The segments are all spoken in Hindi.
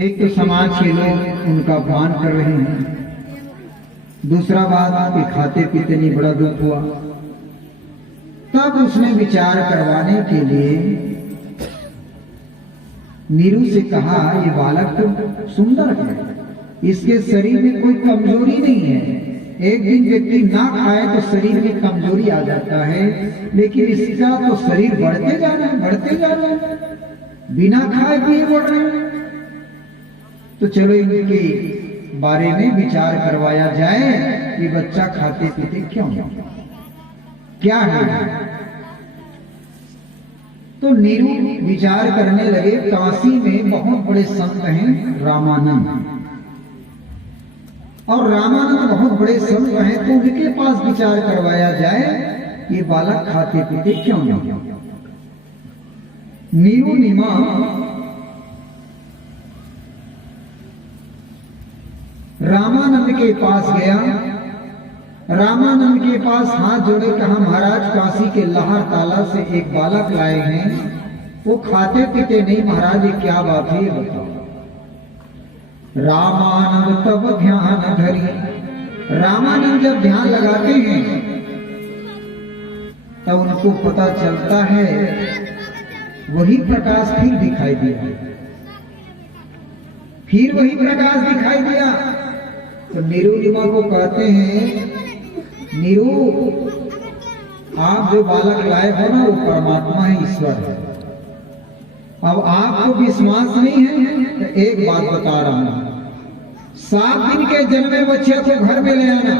एक तो समाज के लोग उनका अपमान कर रहे हैं, दूसरा बात कि खाते पीते नहीं बड़ा दुख हुआ। तब उसने विचार करवाने के लिए नीरू से कहा, ये बालक तो सुंदर है, इसके शरीर में कोई कमजोरी नहीं है। एक दिन व्यक्ति ना खाए तो शरीर में कमजोरी आ जाता है, लेकिन इसका तो शरीर बढ़ते जा रहा है, बढ़ते जा रहा है, बिना खाए पिए बढ़ रहे हैं। तो चलो इनके बारे में विचार करवाया जाए कि बच्चा खाते पीते क्यों, क्या है। तो नीरू विचार करने लगे, काशी में बहुत बड़े संत हैं रामानंद, और रामानंद बहुत बड़े संत हैं, तो उनके पास विचार करवाया जाए ये बालक खाते पीते क्यों नहीं। नीरू निमा रामानंद के पास गया। रामानंद के पास हाथ जोड़े कहा, महाराज काशी के लाहर ताला से एक बालक लाए हैं, वो खाते पीते नहीं महाराज, ये क्या बात है ये बताओ। रामानंद तब ध्यान धरी। रामानंद जब ध्यान लगाते हैं तब उनको पता चलता है वही प्रकाश फिर दिखाई दिया, फिर वही प्रकाश दिखाई दिया। तो नीरू निमा को कहते हैं, नीरू आप जो बालक लाए हो ना वो परमात्मा है, ईश्वर है। अब आपको विश्वास नहीं है तो एक बात बता रहा हूं, 7 दिन के जन्मे बच्चे को घर में ले आना,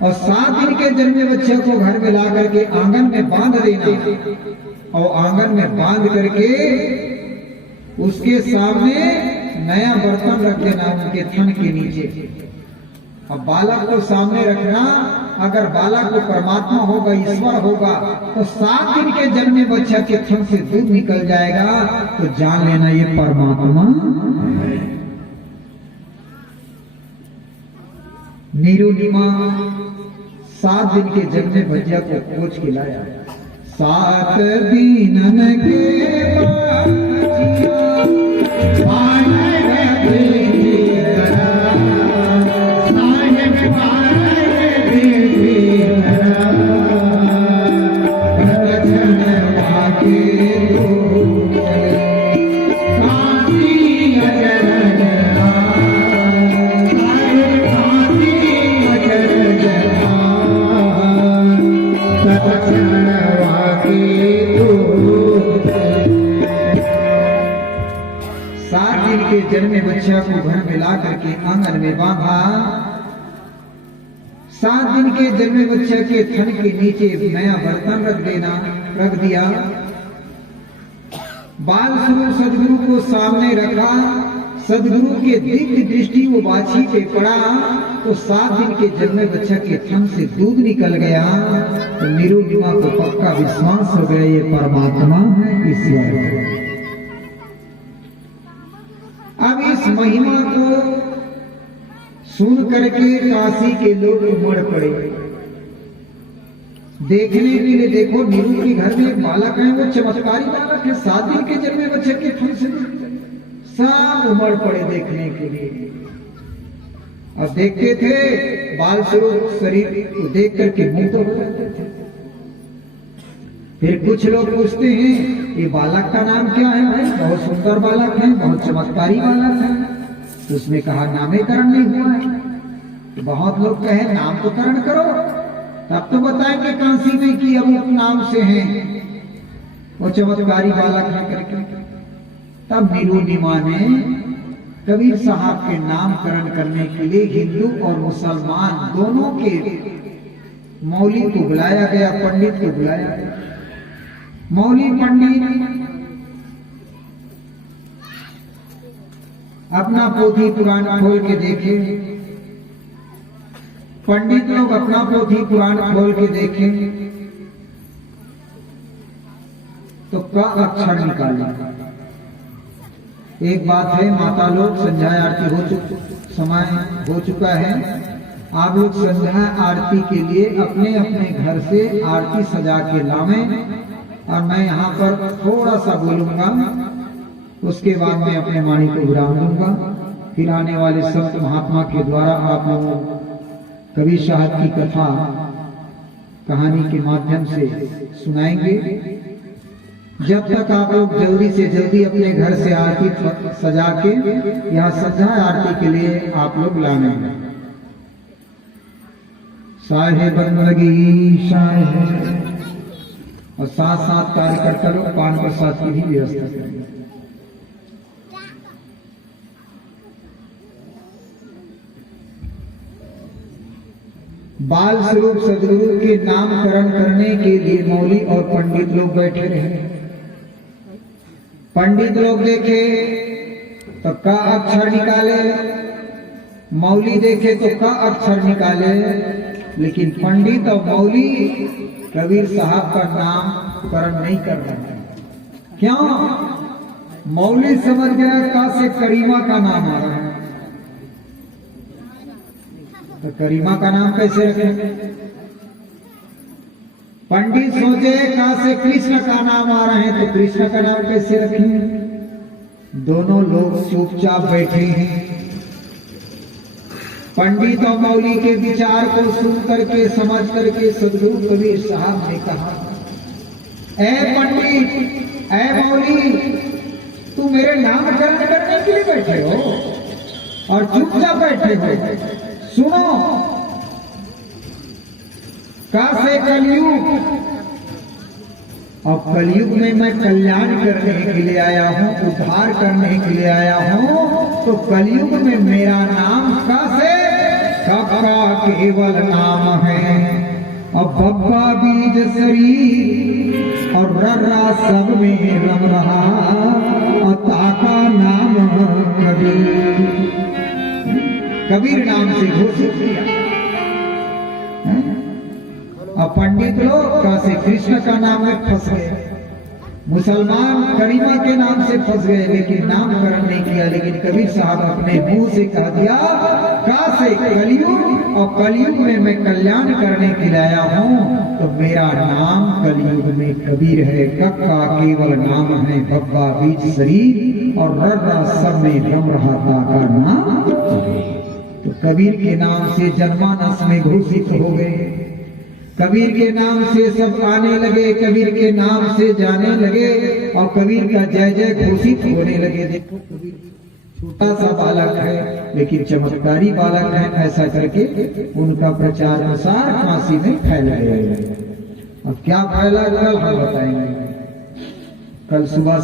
और 7 दिन के जन्मे बच्चे को घर में ला करके आंगन में बांध देना, और आंगन में बांध करके उसके सामने नया बर्तन रख देना उनके थन के नीचे। अब बालक को सामने रखना, अगर बालक को परमात्मा होगा, ईश्वर होगा, तो 7 दिन के जन्मे बच्चा के थन से दूध निकल जाएगा, तो जान लेना ये परमात्मा। नीरू निमा 7 दिन के जन्मे बच्चा को खोज के लाया। 7 दिन के जन्मे बच्चा को घर में ला करके आंगन में बांधा। 7 दिन के जन्मे बच्चे के थन के नीचे नया बर्तन रख दिया। बाल स्वरूप सदगुरु को सामने रखा। सदगुरु के दिव्य दृष्टि वो बाछी पे पड़ा, तो 7 दिन के जन्मे बच्चा के थन से दूध निकल गया। तो नीरू निमा को पक्का विश्वास हो गया ये परमात्मा है, ईश्वर है। अब इस महिमा को सुन करके काशी के लोग उमड़ पड़े देखने के लिए। देखो नीरू के घर में एक बालक है, वो चमत्कारी बालक है, 7 दिन के जन्मे बच्चे के थन से सब उमड़ पड़े देखने के लिए। अब देखते थे बाल स्वरूप शरीर को देख करके मुग्ध हो जाते थे। फिर कुछ लोग पूछते हैं ये बालक का नाम क्या है भाई, बहुत सुंदर बालक है, बहुत चमत्कारी बालक है। तो उसने कहा नामकरण नहीं हुआ है। तो बहुत लोग कहे नाम तो करण करो, तब तो बताएं कि काशी में कि अमुक नाम से हैं, वो चमत्कारी बालक है करके। तब नीरू निमा ने कबीर साहब के नामकरण करने के लिए हिंदू और मुसलमान दोनों के मौली को बुलाया गया, पंडित को बुलाया गया। मौली पंडित अपना पोथी पुराण खोल के देखे। पंडित लोग अपना पोथी पुराण खोल के देखे तो का अक्षर निकाले। एक बात है, माता लोग संध्या आरती समय हो चुका है, आप लोग संध्या आरती के लिए अपने अपने घर से आरती सजा के लावें। और मैं यहाँ पर थोड़ा सा बोलूंगा उसके बाद मैं अपने वाणी को विराम दूंगा। फिर आने वाले संत महात्मा के द्वारा आप लोगों कबीर साहब की कथा कहानी के माध्यम से सुनाएंगे। जब तक आप लोग जल्दी से जल्दी अपने घर से आरती सजा के यहाँ संध्या आरती के लिए आप लोग लाने हैं। साहेबन लगी साहेब, और साथ साथ कार्यकर्ता लोग पान प्रसाद की भी व्यवस्था करेंगे। बाल स्वरूप सदगुरु के नामकरण करने के लिए मौली और पंडित लोग बैठे रहे। पंडित लोग देखे तो का अक्षर निकाले, मौली देखे तो का अक्षर निकाले, लेकिन पंडित और मौली कबीर साहब का नामकरण नहीं कर रहे। क्यों? मौली समझ गया का से करीमा का नाम आ रहा है, तो करीमा का नाम कैसे रखें? पंडित सोचे का से कृष्ण का नाम आ रहे हैं, तो कृष्ण का नाम कैसे रखें? दोनों लोग चुपचाप बैठे हैं। पंडित और मौली के विचार को सुन करके समझ करके सदगुरु कबीर साहब ने कहा, ऐ पंडित, ऐ मौली, तू मेरे नामकरण करने के लिए बैठे हो और चुपचाप बैठे हो? सुनो, कासे कलयुग, और कलयुग में मैं कल्याण करने के लिए आया हूं, उद्धार करने के लिए आया हूं, तो कलयुग में मेरा नाम कासे का केवल नाम है, और बब्बा बीज शरीर और रर्रा सब में रम रहा, और ताका नाम कबीर, कबीर नाम से घोषित किया। और पंडित लोग कासे कृष्ण का नाम में फंस गए, मुसलमान करीमा के नाम से फंस गए, लेकिन नामकरण नहीं किया। लेकिन कबीर साहब अपने मुंह से कह दिया, कासे कलयुग, और कलयुग में मैं कल्याण करने के लिए आया हूं, तो मेरा नाम कलयुग में कबीर है। कक्का केवल नाम है, बब्बा बीज शरीर और रर्रा सब में रम रहा का नाम। तो कबीर के नाम से जनमानस में घोषित हो गए, कबीर के नाम से सब आने लगे, कबीर के नाम से जाने लगे, और कबीर का जय जय घोषित होने लगे। देखो कबीर छोटा सा बालक है लेकिन चमत्कारी बालक है, ऐसा करके उनका प्रचार प्रसार काशी में फैल गया। अब क्या फैला कल हम बताएंगे। कल सुबह